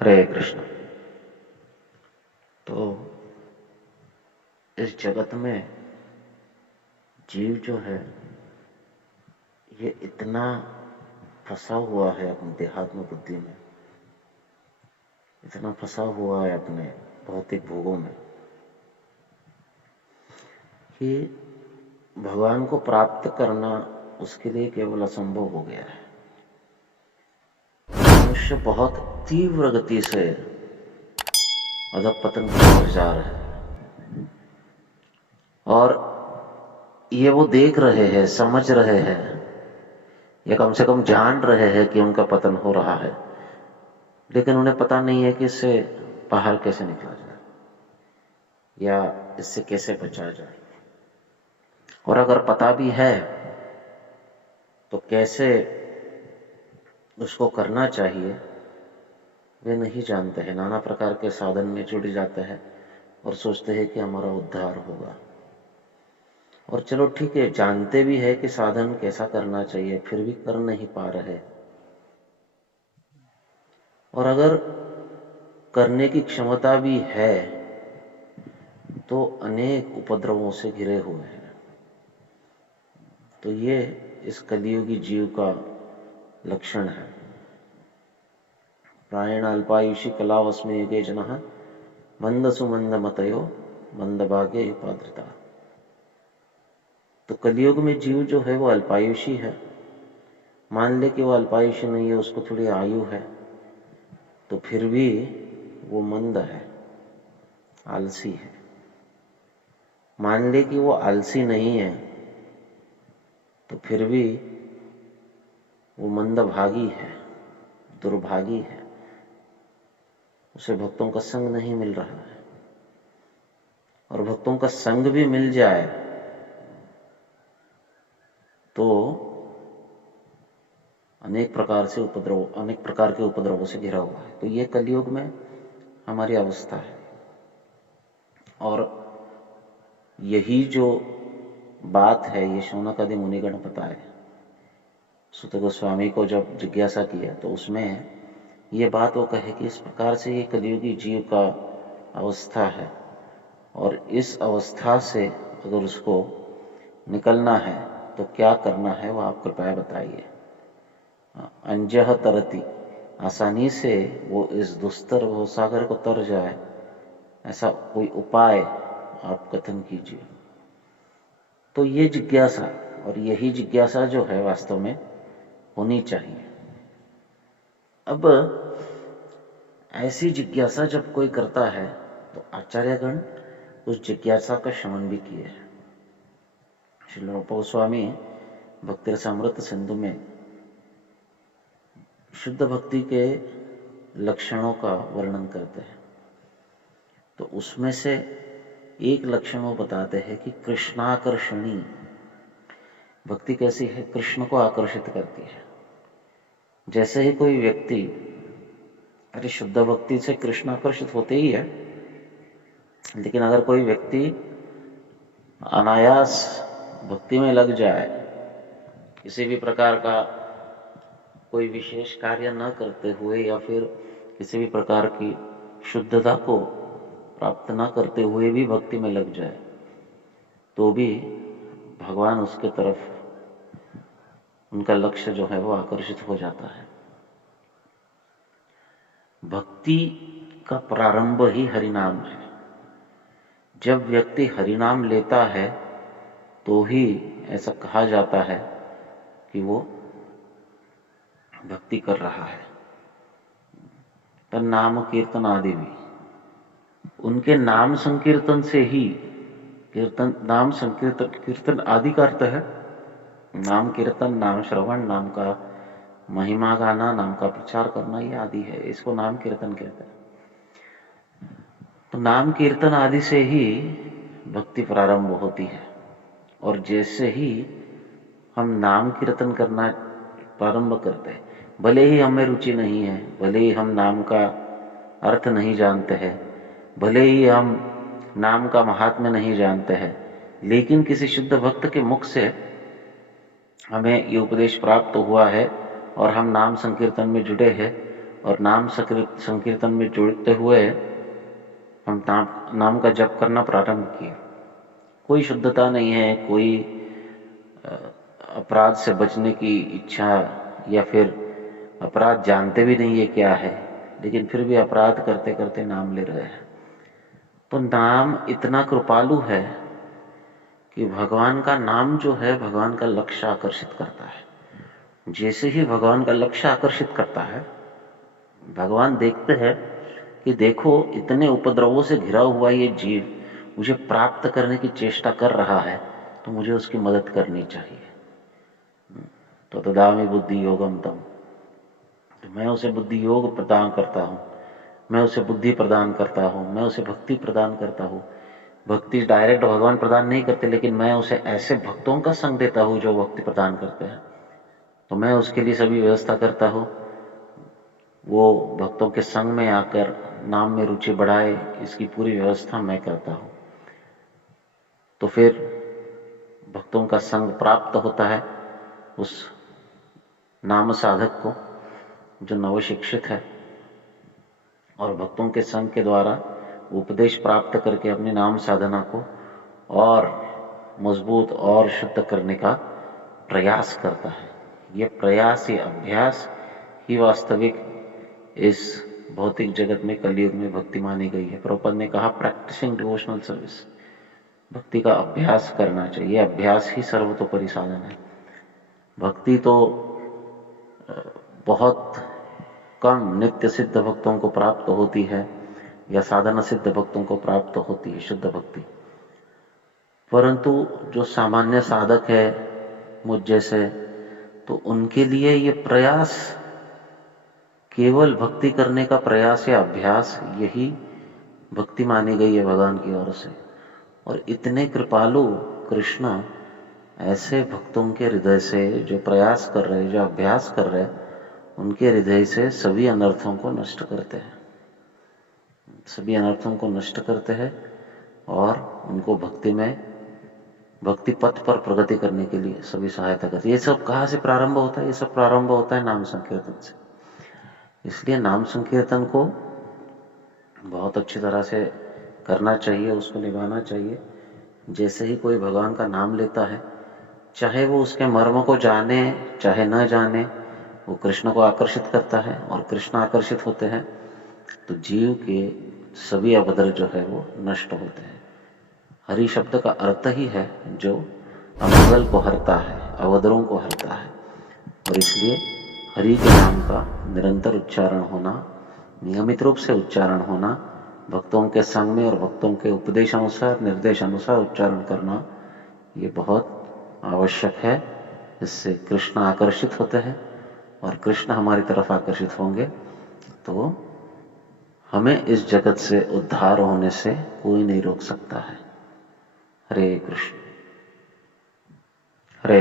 हरे कृष्ण। तो इस जगत में जीव जो है ये इतना फंसा हुआ है अपने देहात्म बुद्धि में, इतना फंसा हुआ है अपने भौतिक भोगों में कि भगवान को प्राप्त करना उसके लिए केवल असंभव हो गया है। मनुष्य बहुत तीव्र गति से अधःपतन की ओर जा रहे हैं और ये वो देख रहे हैं, समझ रहे हैं या कम से कम जान रहे हैं कि उनका पतन हो रहा है, लेकिन उन्हें पता नहीं है कि इससे बाहर कैसे निकला जाए या इससे कैसे बचा जाए। और अगर पता भी है तो कैसे उसको करना चाहिए वे नहीं जानते हैं। नाना प्रकार के साधन में जुड़ जाते हैं और सोचते हैं कि हमारा उद्धार होगा। और चलो ठीक है, जानते भी है कि साधन कैसा करना चाहिए, फिर भी कर नहीं पा रहे। और अगर करने की क्षमता भी है तो अनेक उपद्रवों से घिरे हुए हैं। तो ये इस कलियुगी जीव का लक्षण है। प्रायेण अल्पायुषी कलावस्मि युगे जनः मंदसु मंदमतयो मंदभाग्य उपाधृता। तो कलियुग में जीव जो है वो अल्पायुषी है। मान ले कि वो अल्पायुषी नहीं है, उसको थोड़ी आयु है, तो फिर भी वो मंद है, आलसी है। मान ले कि वो आलसी नहीं है तो फिर भी वो मंदभागी है, दुर्भागी है, उसे भक्तों का संग नहीं मिल रहा है। और भक्तों का संग भी मिल जाए तो अनेक प्रकार के उपद्रवों से घिरा हुआ है। तो ये कलयुग में हमारी अवस्था है। और यही जो बात है ये शौनक आदि मुनिगण बताए। सुत गोस्वामी को जब जिज्ञासा किया तो उसमें ये बात वो कहे कि इस प्रकार से ये कलियुगी जीव का अवस्था है और इस अवस्था से अगर उसको निकलना है तो क्या करना है वो आप कृपया बताइए। अंजह तरती, आसानी से वो इस दुस्तर भव सागर को तर जाए, ऐसा कोई उपाय आप कथन कीजिए। तो ये जिज्ञासा, और यही जिज्ञासा जो है वास्तव में होनी चाहिए। अब ऐसी जिज्ञासा जब कोई करता है तो आचार्यगण उस जिज्ञासा का शमन भी किए हैं। श्रील रूप गोस्वामी भक्ति रसामृत सिंधु में शुद्ध भक्ति के लक्षणों का वर्णन करते हैं। तो उसमें से एक लक्षण वो बताते हैं कि कृष्णाकर्षणी भक्ति कैसी है, कृष्ण को आकर्षित करती है। जैसे ही कोई व्यक्ति, अरे शुद्ध भक्ति से कृष्ण आकर्षित होते ही है, लेकिन अगर कोई व्यक्ति अनायास भक्ति में लग जाए, किसी भी प्रकार का कोई विशेष कार्य न करते हुए या फिर किसी भी प्रकार की शुद्धता को प्राप्त न करते हुए भी भक्ति में लग जाए, तो भी भगवान उसके तरफ, उनका लक्ष्य जो है वो आकर्षित हो जाता है। भक्ति का प्रारंभ ही हरिनाम है। जब व्यक्ति हरिनाम लेता है तो ही ऐसा कहा जाता है कि वो भक्ति कर रहा है। तन नाम कीर्तन आदि भी, उनके नाम संकीर्तन से ही, नाम संकीर्तन, कीर्तन आदि का अर्थ है नाम कीर्तन, नाम श्रवण, नाम का महिमा गाना, नाम का प्रचार करना, ये आदि है, इसको नाम कीर्तन कहते हैं। तो नाम कीर्तन आदि से ही भक्ति प्रारंभ होती है। और जैसे ही हम नाम कीर्तन करना प्रारंभ करते हैं, भले ही हमें रुचि नहीं है, भले ही हम नाम का अर्थ नहीं जानते हैं, भले ही हम नाम का महात्म्य नहीं जानते हैं, लेकिन किसी शुद्ध भक्त के मुख से हमें ये उपदेश प्राप्त हुआ है और हम नाम संकीर्तन में जुड़े हैं और नाम संकीर्तन में जुड़ते हुए हम नाम का जप करना प्रारंभ किए। कोई शुद्धता नहीं है, कोई अपराध से बचने की इच्छा, या फिर अपराध जानते भी नहीं ये क्या है, लेकिन फिर भी अपराध करते करते नाम ले रहे हैं। तो नाम इतना कृपालु है कि भगवान का नाम जो है भगवान का लक्ष्य आकर्षित करता है। जैसे ही भगवान का लक्ष्य आकर्षित करता है, भगवान देखते हैं कि देखो इतने उपद्रवों से घिरा हुआ ये जीव मुझे प्राप्त करने की चेष्टा कर रहा है, तो मुझे उसकी मदद करनी चाहिए। तो ददामि बुद्धि योगम तम, तो मैं उसे बुद्धि योग प्रदान करता हूँ, मैं उसे बुद्धि प्रदान करता हूँ, मैं उसे भक्ति प्रदान करता हूँ। भक्ति डायरेक्ट भगवान प्रदान नहीं करते, लेकिन मैं उसे ऐसे भक्तों का संग देता हूँ जो भक्ति प्रदान करते हैं। तो मैं उसके लिए सभी व्यवस्था करता हूँ, वो भक्तों के संग में आकर नाम में रुचि बढ़ाए, इसकी पूरी व्यवस्था मैं करता हूँ। तो फिर भक्तों का संग प्राप्त होता है उस नाम साधक को जो नवशिक्षित है, और भक्तों के संग के द्वारा उपदेश प्राप्त करके अपनी नाम साधना को और मजबूत और शुद्ध करने का प्रयास करता है। ये प्रयास, ये अभ्यास ही वास्तविक इस भौतिक जगत में कलयुग में भक्ति मानी गई है। प्रभुपाद ने कहा प्रैक्टिसिंग डिवोशनल सर्विस, भक्ति का अभ्यास करना चाहिए। अभ्यास ही सर्वतोपरि साधन है। भक्ति तो बहुत कम नित्य सिद्ध भक्तों को प्राप्त होती है, या साधना सिद्ध भक्तों को प्राप्त होती है शुद्ध भक्ति। परंतु जो सामान्य साधक है मुझ जैसे, तो उनके लिए ये प्रयास, केवल भक्ति करने का प्रयास या अभ्यास, यही भक्ति मानी गई है भगवान की ओर से। और इतने कृपालु कृष्ण ऐसे भक्तों के हृदय से जो प्रयास कर रहे, जो अभ्यास कर रहे, उनके हृदय से सभी अनर्थों को नष्ट करते हैं, सभी अनर्थों को नष्ट करते हैं और उनको भक्ति में, भक्ति पथ पर प्रगति करने के लिए सभी सहायता करते हैं। ये सब कहाँ से प्रारंभ होता है? ये सब प्रारंभ होता है नाम संकीर्तन से। इसलिए नाम संकीर्तन को बहुत अच्छी तरह से करना चाहिए, उसको निभाना चाहिए। जैसे ही कोई भगवान का नाम लेता है, चाहे वो उसके मर्म को जाने चाहे न जाने, वो कृष्ण को आकर्षित करता है और कृष्ण आकर्षित होते हैं, तो जीव के सभी अभद्र जो है वो नष्ट होते हैं। हरि शब्द का अर्थ ही है जो अमंगल को हरता है, अभद्रों को हरता है। और इसलिए हरि के नाम का निरंतर उच्चारण होना, नियमित रूप से उच्चारण होना, भक्तों के संग में और भक्तों के उपदेश अनुसार, निर्देश अनुसार उच्चारण करना, ये बहुत आवश्यक है। इससे कृष्ण आकर्षित होते हैं और कृष्ण हमारी तरफ आकर्षित होंगे तो हमें इस जगत से उद्धार होने से कोई नहीं रोक सकता है। हरे कृष्ण।